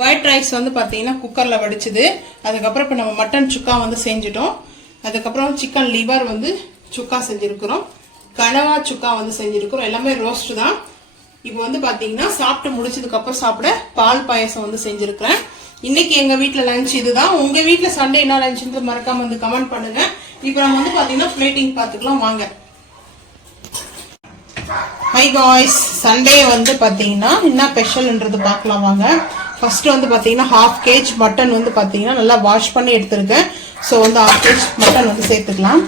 White rice வந்து பார்த்தீங்கன்னா குக்கரில் வடிச்சுது. அதுக்கப்புறம் இப்போ நம்ம மட்டன் சுக்கா வந்து செஞ்சுட்டோம். அதுக்கப்புறம் சிக்கன் லிவர் வந்து சுக்கா செஞ்சுருக்கிறோம். கனவா சுக்கா வந்து செஞ்சுருக்கிறோம். எல்லாமே ரோஸ்ட் தான். இப்போ வந்து பார்த்தீங்கன்னா சாப்பிட்டு முடிச்சதுக்கப்புறம் சாப்பிட பால் பாயசம் வந்து செஞ்சுருக்கிறேன். இன்னைக்கு எங்கள் வீட்டில் லஞ்ச் இதுதான். உங்கள் வீட்டில் சண்டே என்ன லஞ்சுன்றது மறக்காம வந்து கமெண்ட் பண்ணுங்க. இப்போ நம்ம வந்து பார்த்தீங்கன்னா பிளேட்டிங் பார்த்துக்கலாம் வாங்க. ஹை காய்ஸ், சண்டே வந்து பார்த்தீங்கன்னா என்ன ஸ்பெஷல்ன்றது பார்க்கலாம் வாங்க. ஃபர்ஸ்ட் வந்து பார்த்தீங்கன்னா 1/2 kg மட்டன் வந்து பார்த்தீங்கன்னா நல்லா வாஷ் பண்ணி எடுத்துருக்கேன். ஸோ வந்து 1/2 kg மட்டன் வந்து சேர்த்துக்கலாம்.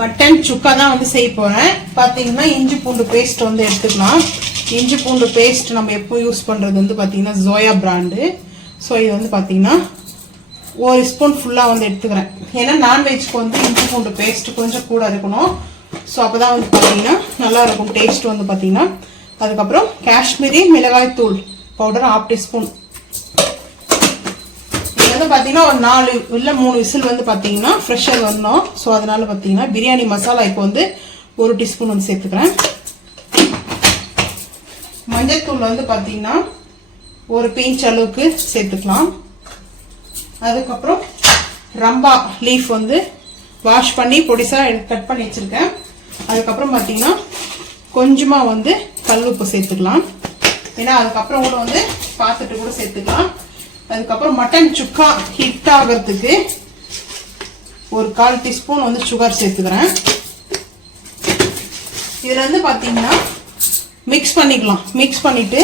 மட்டன் சுக்கா தான் வந்து செய்ய போறேன். பார்த்தீங்கன்னா இஞ்சி பூண்டு பேஸ்ட் வந்து எடுத்துக்கலாம். இஞ்சி பூண்டு பேஸ்ட் நம்ம எப்போ யூஸ் பண்ணுறது வந்து பார்த்தீங்கன்னா ஜோயா பிராண்டு. ஸோ இது வந்து பார்த்தீங்கன்னா 1 ஸ்பூன் ஃபுல்லாக வந்து எடுத்துக்கிறேன். ஏன்னா நான்வெஜ்க்கு வந்து இஞ்சி பூண்டு பேஸ்ட் கொஞ்சம் கூட இருக்கணும். ஸோ அப்போ தான் வந்து பார்த்தீங்கன்னா நல்லா இருக்கும் டேஸ்ட் வந்து பார்த்தீங்கன்னா. அதுக்கப்புறம் காஷ்மீரி மிளகாய் தூள் பவுடர் 1/2 டீஸ்பூன். இது வந்து பார்த்தீங்கன்னா ஒரு 4 இல்லை 3 விசில் வந்து பார்த்தீங்கன்னா ஃப்ரெஷ்ஷாக வரணும். ஸோ அதனால பார்த்தீங்கன்னா பிரியாணி மசாலா இப்போ வந்து 1 டீஸ்பூன் வந்து சேர்த்துக்கிறேன். மஞ்சள் தூள் வந்து பார்த்தீங்கன்னா ஒரு பிஞ்ச் அளவுக்கு சேர்த்துக்கலாம். அதுக்கப்புறம் ரம்பா லீஃப் வந்து வாஷ் பண்ணி பொடிசாக கட் பண்ணி வச்சிருக்கேன். அதுக்கப்புறம் பார்த்தீங்கன்னா கொஞ்சமாக வந்து கல்லுப்பு சேர்த்துக்கலாம். ஏன்னா அதுக்கப்புறம் கூட வந்து பார்த்துட்டு கூட சேர்த்துக்கலாம். அதுக்கப்புறம் மட்டன் சுக்கா ஹிட் ஆகிறதுக்கு ஒரு 1/4 டீஸ்பூன் வந்து சுகர் சேர்த்துக்கிறேன். இதில் வந்து பார்த்தீங்கன்னா மிக்ஸ் பண்ணிக்கலாம். மிக்ஸ் பண்ணிட்டு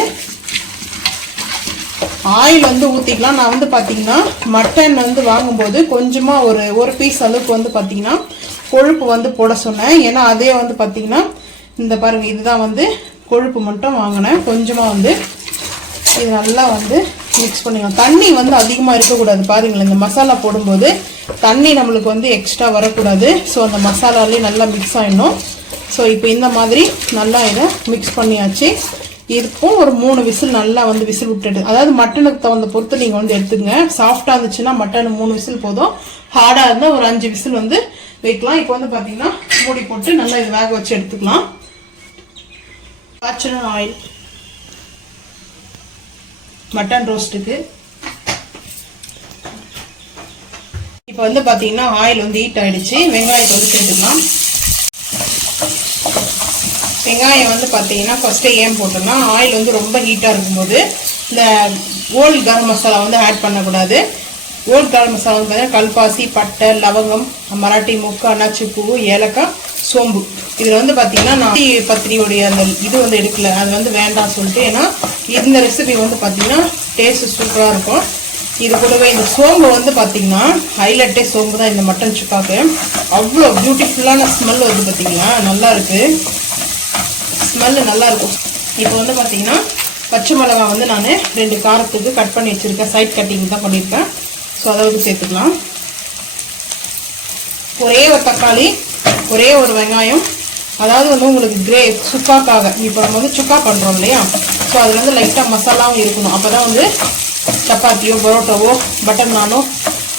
ஆயில் வந்து ஊற்றிக்கலாம். நான் வந்து பார்த்தீங்கன்னா மட்டன் வந்து வாங்கும்போது கொஞ்சமாக ஒரு பீஸ் அளவுக்கு வந்து பார்த்தீங்கன்னா கொழுப்பு வந்து போட சொன்னேன். ஏன்னா அதே வந்து பார்த்தீங்கன்னா இந்த பாருங்க இதுதான் வந்து கொழுப்பு மட்டும் வாங்கினேன். கொஞ்சமாக வந்து இது நல்லா வந்து மிக்ஸ் பண்ணிக்கலாம். தண்ணி வந்து அதிகமாக இருக்கக்கூடாது. பாருங்களேன் இந்த மசாலா போடும்போது தண்ணி நம்மளுக்கு வந்து எக்ஸ்ட்ரா வரக்கூடாது. ஸோ அந்த மசாலாலேயே நல்லா மிக்ஸ் ஆகிடணும். ஸோ இப்போ இந்த மாதிரி நல்லா இதை மிக்ஸ் பண்ணியாச்சு. இருக்கும் ஒரு 3 விசில் நல்லா வந்து விசில் விட்டுட்டு, அதாவது மட்டனுக்கு தகுந்த பொறுத்து நீங்கள் வந்து எடுத்துங்க. சாஃப்டாக இருந்துச்சுன்னா மட்டன் 3 விசில் போதும். ஹார்டாக இருந்தால் ஒரு 5 விசில் வந்து வைக்கலாம். இப்போ வந்து பார்த்தீங்கன்னா மூடி போட்டு நல்லா இது வேக வச்சு எடுத்துக்கலாம். காய்ச்சல் ஆயில் மட்டன் ரோஸ்ட்டுக்கு. இப்போ வந்து பார்த்தீங்கன்னா ஆயில் வந்து ஹீட் ஆயிடுச்சு. வெங்காயத்தை வந்து சேர்த்துக்கலாம். வெங்காயம் வந்து பார்த்தீங்கன்னா ஃபர்ஸ்ட்டே ஏன் போட்டோம்னா ஆயில் வந்து ரொம்ப ஹீட்டாக இருக்கும்போது இந்த ஓல்டு கரம் மசாலா வந்து ஆட் பண்ணக்கூடாது. ஓல்டு கரம் மசாலா வந்து பார்த்தீங்கன்னா கல்பாசி, பட்டை, லவங்கம், மராட்டி மூக்கு, அன்னாச்சி பூ, ஏலக்காய், சோம்பு. இதில் வந்து பார்த்தீங்கன்னா நான் பத்திரியோடைய அந்த இது வந்து எடுக்கல. அது வந்து வேண்டாம் சொல்லிட்டு. ஏன்னா இந்த ரெசிபி வந்து பார்த்தீங்கன்னா டேஸ்ட் சூப்பராக இருக்கும். இது கூடவே இந்த சோம்பு வந்து பார்த்தீங்கன்னா ஹைலைட்டே சோம்பு தான் இந்த மட்டன் சுக்காக்கு. அவ்வளோ பியூட்டிஃபுல்லான ஸ்மெல் வந்து பார்த்தீங்கன்னா நல்லா இருக்குது. ஸ்மெல்லு நல்லா இருக்கும். இப்போ வந்து பார்த்தீங்கன்னா பச்சை மிளகாய் வந்து நான் 2 காரத்துக்கு கட் பண்ணி வச்சுருக்கேன். சைட் கட்டிங் தான் பண்ணியிருக்கேன். ஸோ அதை வந்து சேர்த்துக்கலாம். ஒரே ஒரு தக்காளி, ஒரே ஒரு வெங்காயம். அதாவது வந்து உங்களுக்கு சுக்காக்காக இப்போ நம்ம வந்து சுக்கா பண்ணுறோம் இல்லையா. ஸோ அதில் வந்து லைட்டாக மசாலாவும் இருக்கணும். அப்போ தான் வந்து சப்பாத்தியோ பரோட்டாவோ பட்டர் நானோ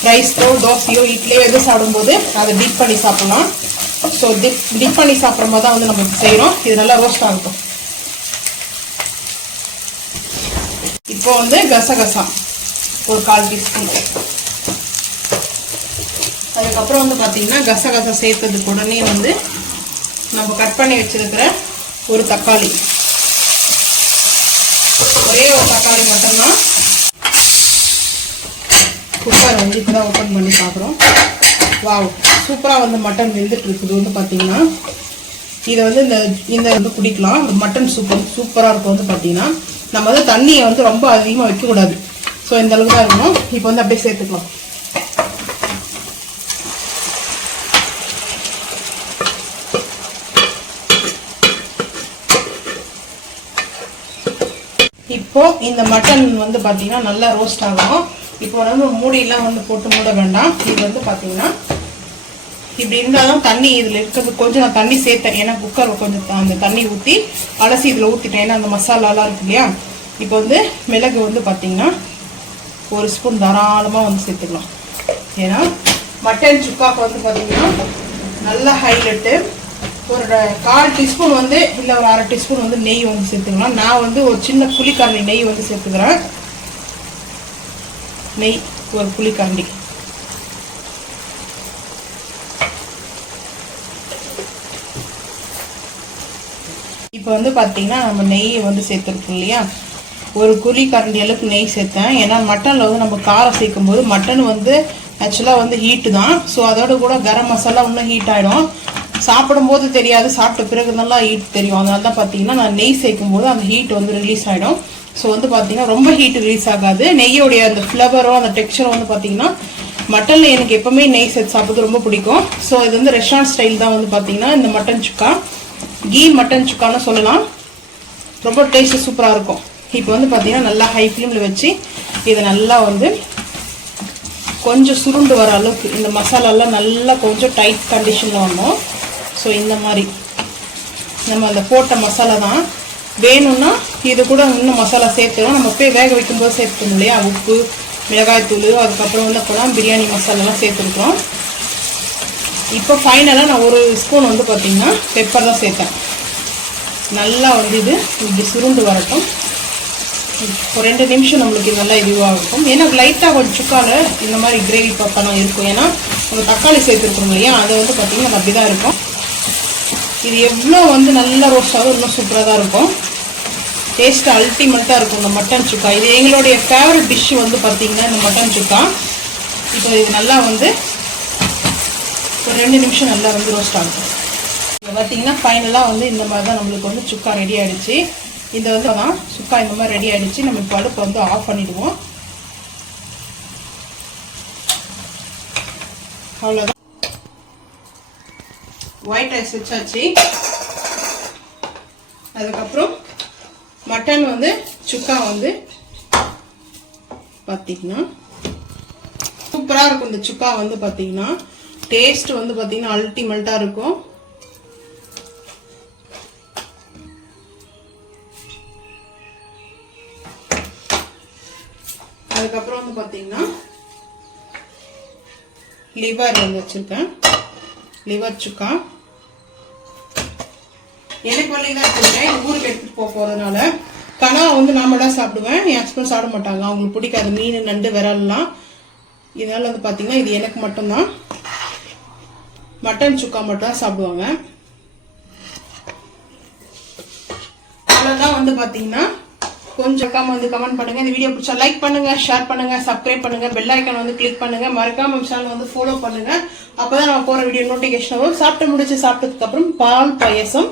ரைஸோ தோசையோ இட்லியோ எது சாப்பிடும்போது அதை டிப் பண்ணி சாப்பிடலாம். ஸோ டிப் பண்ணி சாப்பிட்ற மாதிரி தான் வந்து நம்ம செய்கிறோம். இது நல்லா ரோஸ்ட் ஆகட்டும். இப்போ வந்து கசகசா ஒரு 1/4 டீஸ்பூன். அதுக்கப்புறம் வந்து பார்த்தீங்கன்னா கசகசா சேர்த்ததுக்கு உடனே வந்து நம்ம கட் பண்ணி வச்சிருக்கிற ஒரு தக்காளி, ஒரே ஒரு தக்காளி மட்டும்தான். குக்கர் வந்து இப்போ தான் ஓப்பன் பண்ணி பார்க்குறோம். வாவ், சூப்பராக வந்து மட்டன் வெந்துட்டு இருக்குது. வந்து பார்த்தீங்கன்னா இதை வந்து இந்த வந்து குடிக்கலாம். இந்த மட்டன் சூப்பராக இருக்கும். வந்து பார்த்தீங்கன்னா நம்ம வந்து தண்ணியை வந்து ரொம்ப அதிகமாக வைக்கக்கூடாது. ஸோ இந்த அளவுக்கு தான் இருக்கணும். இப்போ வந்து அப்படியே சேர்த்துக்கலாம். இப்போ இந்த மட்டன் வந்து பார்த்தீங்கன்னா நல்லா ரோஸ்ட் ஆகணும். இப்போ வந்து மூடியெல்லாம் வந்து போட்டு மூட வேண்டாம். இது வந்து பார்த்தீங்கன்னா இப்படி இருந்தாலும் தண்ணி இதில் இருக்கிறது கொஞ்சம் நான் தண்ணி சேர்த்தேன். ஏன்னா குக்கர் கொஞ்சம் அந்த தண்ணி ஊற்றி அலசி இதில் ஊற்றிட்டேன். ஏன்னா அந்த மசாலாலாம் இருக்கு இல்லையா. இப்போ வந்து மிளகு வந்து பார்த்தீங்கன்னா 1 ஸ்பூன் தாராளமாக வந்து சேர்த்துக்கலாம். ஏன்னா மட்டன் சுக்காக்கு வந்து பார்த்தீங்கன்னா நல்லா ஹைலைட்டு ஒரு 1/4 டீஸ்பூன் வந்து இல்லை ஒரு 1/2 டீஸ்பூன் வந்து நெய் வந்து சேர்த்துக்கலாம். நான் வந்து ஒரு சின்ன புளிக்கரண்டி நெய் வந்து சேர்த்துக்கிறேன். நெய் ஒரு புளிக்கரண்டி. இப்போ வந்து பார்த்தீங்கன்னா நம்ம நெய்யை வந்து சேர்த்துருக்கோம் இல்லையா, ஒரு குழிக்கரண்டி அளவுக்கு நெய் சேர்த்தேன். ஏன்னா மட்டனில் வந்து நம்ம காரம் சேர்க்கும் போது மட்டன் வந்து ஆக்சுவலாக வந்து ஹீட்டு தான். ஸோ அதோட கூட கரம் மசாலா இன்னும் ஹீட் ஆகிடும். சாப்பிடும்போது தெரியாது, சாப்பிட்ட பிறகு நல்லா ஹீட் தெரியும். அதனால தான் பார்த்தீங்கன்னா நான் நெய் சேர்க்கும் போது அந்த ஹீட் வந்து ரிலீஸ் ஆகிடும். ஸோ வந்து பார்த்தீங்கன்னா ரொம்ப ஹீட் ரிலீஸ் ஆகாது. நெய்யோடைய அந்த ஃப்ளவரும் அந்த டெக்ஸ்சரும் வந்து பார்த்தீங்கன்னா மட்டனில் எனக்கு எப்போவுமே நெய் சேர்த்து சாப்பிட்றது ரொம்ப பிடிக்கும். ஸோ இது வந்து ரெஸ்டாரண்ட் ஸ்டைல் தான் வந்து பார்த்தீங்கன்னா இந்த மட்டன் சுக்கா, கீ மட்டன் சுக்கான்னு சொல்லலாம். ரொம்ப டேஸ்ட்டு சூப்பராக இருக்கும். இப்போ வந்து பார்த்தீங்கன்னா நல்லா ஹை ஃப்ளேமில் வச்சு இதை நல்லா வந்து கொஞ்சம் சுருண்டு வர அளவுக்கு இந்த மசாலாலாம் நல்லா கொஞ்சம் டைட் கண்டிஷனில் வரணும். ஸோ இந்த மாதிரி நம்ம அந்த போட்ட மசாலா தான் வேணும்னா இது கூட இன்னும் மசாலா சேர்த்துக்கலாம். நம்ம போய் வேக வைக்கும்போது சேர்த்துக்கணும் இல்லையா, உப்பு, மிளகாய்த்தூள், அதுக்கப்புறம் வந்து அப்போலாம் பிரியாணி மசாலாலாம் சேர்த்துருக்குறோம். இப்போ ஃபைனலாக நான் ஒரு ஸ்பூன் வந்து பார்த்திங்கன்னா பெப்பர் தான் சேர்த்தேன். நல்லா வந்து இது இப்படி சுருண்டு வரட்டும். ஒரு 2 நிமிஷம் நம்மளுக்கு நல்லா இதுவாக இருக்கும். ஏன்னா லைட்டாக கொஞ்சம் சுக்காவில் இந்த மாதிரி கிரேவி பக்கம்லாம் இருக்கும். ஏன்னா நம்ம தக்காளி சேர்த்துருக்கோம் இல்லையா, அதை வந்து பார்த்திங்கன்னா அது அப்படி தான் இருக்கும். இது எவ்வளோ வந்து நல்லா ரோஸ்ட் ஆகும் இன்னும் சூப்பராக தான் இருக்கும். டேஸ்ட்டு அல்டிமேட்டாக இருக்கும் இந்த மட்டன் சுக்கா. இது எங்களுடைய ஃபேவரட் டிஷ்ஷு வந்து பார்த்திங்கன்னா இந்த மட்டன் சுக்கா. இப்போ இது நல்லா வந்து ஒரு 2 நிமிஷம் நல்லா வந்து ரோஸ்ட் ஆகும். இப்போ பார்த்திங்கன்னா ஃபைனலாக வந்து இந்த மாதிரி தான் நம்மளுக்கு வந்து சுக்கா ரெடி ஆகிடுச்சு. இது வந்து தான் சுக்கா இந்த மாதிரி ரெடி ஆகிடுச்சு. நம்ம இப்போ அடுப்பு வந்து ஆஃப் பண்ணிவிடுவோம். அவ்வளோதான். ஒயிட் ரைஸ் வச்சாச்சு. அதுக்கப்புறம் மட்டன் வந்து சுக்கா வந்து பார்த்தீங்கன்னா சூப்பராக இருக்கும். இந்த சுக்கா வந்து பார்த்தீங்கன்னா டேஸ்ட் வந்து பார்த்தீங்கன்னா அல்டிமேட்டாக இருக்கும். அதுக்கப்புறம் வந்து பார்த்தீங்கன்னா லிவர் வந்து வச்சுருக்கேன், லிவர் சுக்கா. எனக்கு வழி தான் வச்சுருக்கேன். எங்கள் ஊருக்கு எடுத்துகிட்டு போகிறதுனால கனவா வந்து நான் மட்டும் சாப்பிடுவேன், என் ஹஸ்பண்ட் சாப்பிட மாட்டாங்க. அவங்களுக்கு பிடிக்காது மீன், நண்டு, விரல்லாம். இதனால வந்து பார்த்தீங்கன்னா இது எனக்கு மட்டும்தான். மட்டன் சுக்கா மட்டும் தான் சாப்பிடுவாங்க. அவ்வளோதான். வந்து பார்த்தீங்கன்னா கொஞ்சம் வந்து கமெண்ட் பண்ணுங்க. இந்த வீடியோ பிடிச்சா லைக் பண்ணுங்க, ஷேர் பண்ணுங்க, சப்ஸ்கிரைப் பண்ணுங்க, பெல் ஐக்கான் வந்து கிளிக் பண்ணுங்க, மறக்காம சேனல் வந்து ஃபாலோ பண்ணுங்க. அப்பதான் நம்ம போற வீடியோ நோட்டிபிகேஷன் வரும். சாப்பிட்டதுக்கு அப்புறம் பால் பாயசம்.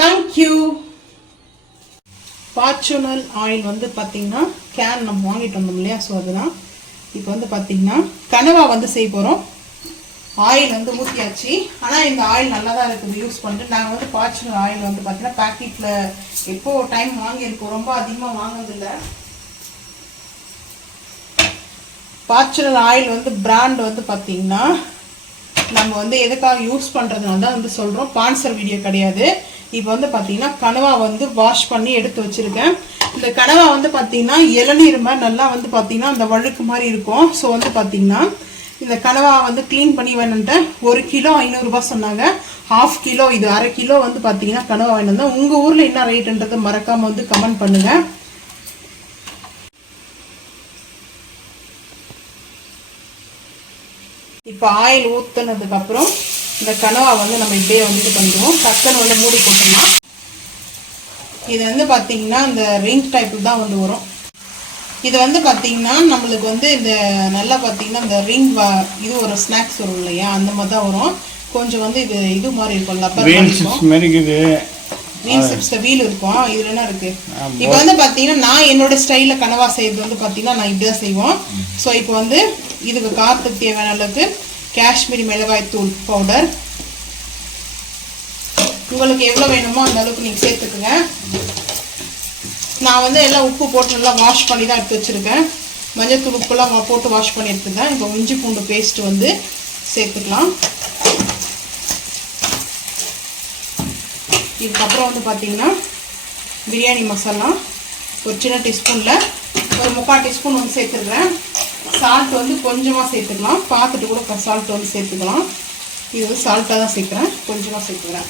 தேங்க்யூ. ஃபார்ச்சூனர் ஆயில் வந்து பார்த்தீங்கன்னா கேன் நம்ம வாங்கிட்டு வந்தோம் இல்லையா, ஸோ அதுதான். இப்போ வந்து பார்த்தீங்கன்னா கனவா வந்து செய்ய போகிறோம். ஆயில் வந்து ஊற்றியாச்சு. ஆனால் இந்த ஆயில் நல்லா தான் இருக்குது யூஸ் பண்ணிட்டு. நாங்கள் வந்து ஃபார்ச்சூனர் ஆயில் வந்து பார்த்தீங்கன்னா பேக்கெட்டில் எப்போ டைம் வாங்கியிருக்கோம், ரொம்ப அதிகமாக வாங்கினதில்லை. ஃபார்ச்சூனர் ஆயில் வந்து பிராண்ட் வந்து பார்த்தீங்கன்னா நம்ம வந்து எதுக்காக யூஸ் பண்ணுறதுனால தான் வந்து சொல்கிறோம், ஸ்பான்சர் வீடியோ கிடையாது. இப்போ வந்து பார்த்தீங்கன்னா கனவா வந்து வாஷ் பண்ணி எடுத்து வச்சுருக்கேன். இந்த கனவா வந்து பார்த்தீங்கன்னா இளநீர் மாதிரி நல்லா வந்து பார்த்தீங்கன்னா அந்த வழுக்கு மாதிரி இருக்கும். ஸோ வந்து பார்த்தீங்கன்னா இந்த கனவா வந்து க்ளீன் பண்ணி வேணுன்ட்டு 1 கிலோ 500 ரூபாய் சொன்னாங்க. 1/2 கிலோ இது 1/2 கிலோ வந்து பார்த்தீங்கன்னா கனவா வேணும். உங்கள் ஊரில் என்ன ரேட்டுன்றது மறக்காமல் வந்து கமெண்ட் பண்ணுங்கள். இப்போ ஆயில் ஊற்றுனதுக்கப்புறம் இந்த கனவா வந்து நம்ம இப்படியே வந்து இது பண்ணிடுவோம். டக்குன்னு வந்து மூடி போட்டோம்னா இது வந்து பார்த்தீங்கன்னா இந்த ரிங் டைப்பில் தான் வந்து வரும். இது வந்து பார்த்தீங்கன்னா நம்மளுக்கு வந்து இந்த நல்லா பார்த்தீங்கன்னா இந்த ரிங் இது ஒரு ஸ்நாக்ஸ் வரும் இல்லையா, அந்த மாதிரி தான் வரும். கொஞ்சம் வந்து இது மாதிரி இருக்கும், லப்பர் வீல் இருக்கும். இதுல என்ன இருக்கு, இப்போ வந்து பார்த்தீங்கன்னா நான் என்னோட ஸ்டைலில் கனவா செய்யறது வந்து பார்த்தீங்கன்னா நான் இப்படி தான் செய்வோம். ஸோ இப்போ வந்து இதுக்கு காரத்துக்கு தேவையான அளவுக்கு காஷ்மீரி மிளகாய் தூள் பவுடர், உங்களுக்கு எவ்வளோ வேணுமோ அந்த அளவுக்கு நீங்கள் சேர்த்துக்குங்க. நான் வந்து எல்லாம் உப்பு போட்டு நல்லா வாஷ் பண்ணி தான் எடுத்து வச்சுருக்கேன். மஞ்சள் தூள் உப்புலாம் போட்டு வாஷ் பண்ணி எடுத்துருக்கேன். இப்போ இஞ்சி பூண்டு பேஸ்ட் வந்து சேர்த்துக்கலாம். இதுக்கப்புறம் வந்து பார்த்தீங்கன்னா பிரியாணி மசாலா ஒரு சின்ன டீஸ்பூனில் ஒரு 3/4 டீஸ்பூன் வந்து சேர்த்துருக்கேன். சால்ட் வந்து கொஞ்சமாக சேர்த்துக்கலாம், பார்த்துட்டு கூட சால்ட் வந்து சேர்த்துக்கலாம். இது வந்து சால்ட்டாக தான் சேர்க்குறேன், கொஞ்சமாக சேர்த்துக்கிறேன்.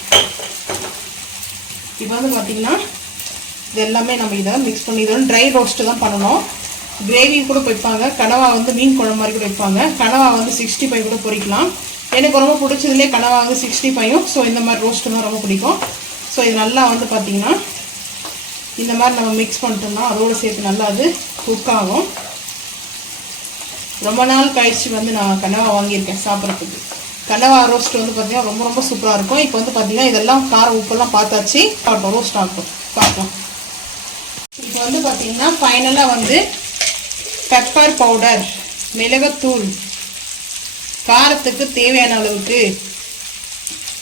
இப்போ வந்து பார்த்திங்கன்னா இது எல்லாமே நம்ம இதை மிக்ஸ் பண்ணி இதோட ட்ரை ரோஸ்ட்டு தான் பண்ணணும். கிரேவி கூட வைப்பாங்க, கனவா வந்து மீன் குழம்பு மாதிரி கூட வைப்பாங்க, கனவா வந்து 65 கூட பொரிக்கலாம். எனக்கு ரொம்ப பிடிச்சதுலேயே கனவா வந்து 65. ஸோ இந்த மாதிரி ரோஸ்ட்டு தான் ரொம்ப பிடிக்கும். ஸோ இது நல்லா வந்து பார்த்திங்கன்னா இந்த மாதிரி நம்ம மிக்ஸ் பண்ணிட்டோம்னா அதோடு சேர்த்து நல்லா அது குக் ஆகும். ரொம்ப நாள் கழிச்சு வந்து நான் கனவா வாங்கியிருக்கேன் சாப்பிட்றதுக்கு. கனவா ரோஸ்ட் வந்து பார்த்திங்கன்னா ரொம்ப ரொம்ப சூப்பராக இருக்கும். இப்போ வந்து பார்த்திங்கன்னா இதெல்லாம் காரம் உப்பெல்லாம் பார்த்தாச்சு, ரோஸ்ட் ஆகும் பார்க்கலாம். இப்போ வந்து பார்த்திங்கன்னா ஃபைனலாக வந்து பெப்பர் பவுடர், மிளகுத்தூள், காரத்துக்கு தேவையான அளவுக்கு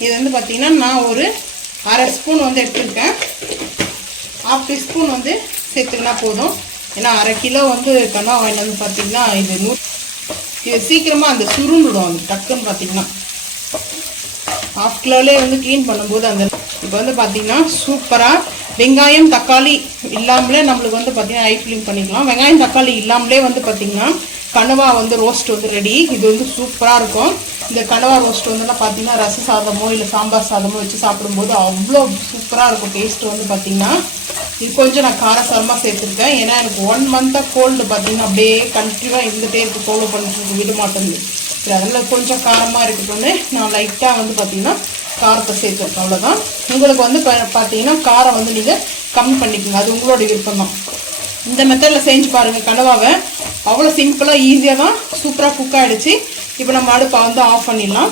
இது வந்து பார்த்திங்கன்னா நான் ஒரு 1/2 ஸ்பூன் வந்து எடுத்துருக்கேன். 1/2 டீஸ்பூன் வந்து சேர்த்துக்கினா போதும். ஏன்னா 1/2 கிலோ வந்து கனவா வாங்கிட்டு வந்து பார்த்திங்கன்னா இது சீக்கிரமாக அந்த சுருண்டுடும் அது டக்குன்னு பார்த்திங்கன்னா. 1/2 கிலோலே வந்து க்ளீன் பண்ணும்போது அந்த இப்போ வந்து பார்த்திங்கன்னா சூப்பராக வெங்காயம் தக்காளி இல்லாமலே நம்மளுக்கு வந்து பார்த்திங்கன்னா ஐ ஃபில்லிங் பண்ணிக்கலாம். வெங்காயம் தக்காளி இல்லாமலே வந்து பார்த்திங்கன்னா கனவா வந்து ரோஸ்ட் வந்து ரெடி. இது வந்து சூப்பராக இருக்கும். இந்த கனவா ரோஸ்ட் வந்துலாம் பார்த்திங்கன்னா ரச சாதமோ இல்லை சாம்பார் சாதமோ வச்சு சாப்பிடும்போது அவ்வளோ சூப்பராக இருக்கும். டேஸ்ட்டு வந்து பார்த்திங்கன்னா இது கொஞ்சம் நான் காரசாரமாக சேர்த்துருக்கேன். ஏன்னா எனக்கு 1 மந்த்தாக கோல்டு பார்த்திங்கன்னா அப்படியே கண்டினியூவாக இருந்துகிட்டே இருக்குது, ஃபாலோ பண்ணிட்டு விட மாட்டேங்குது. சரி, அதெல்லாம் கொஞ்சம் காரமாக இருக்கட்டும்னு நான் லைட்டாக வந்து பார்த்திங்கன்னா காரத்தை சேர்த்துருக்கேன், அவ்வளோதான். உங்களுக்கு வந்து பார்த்தீங்கன்னா காரம் வந்து நீங்கள் கம்மி பண்ணிக்கோங்க, அது உங்களோட விருப்பம் தான். இந்த மெத்தடில் செஞ்சு பாருங்கள் கனவாவை. அவ்வளோ சிம்பிளாக ஈஸியாக தான் சூப்பராக குக் ஆகிடுச்சு. இப்போ நம்ம அடுப்பை வந்து ஆஃப் பண்ணிடலாம்.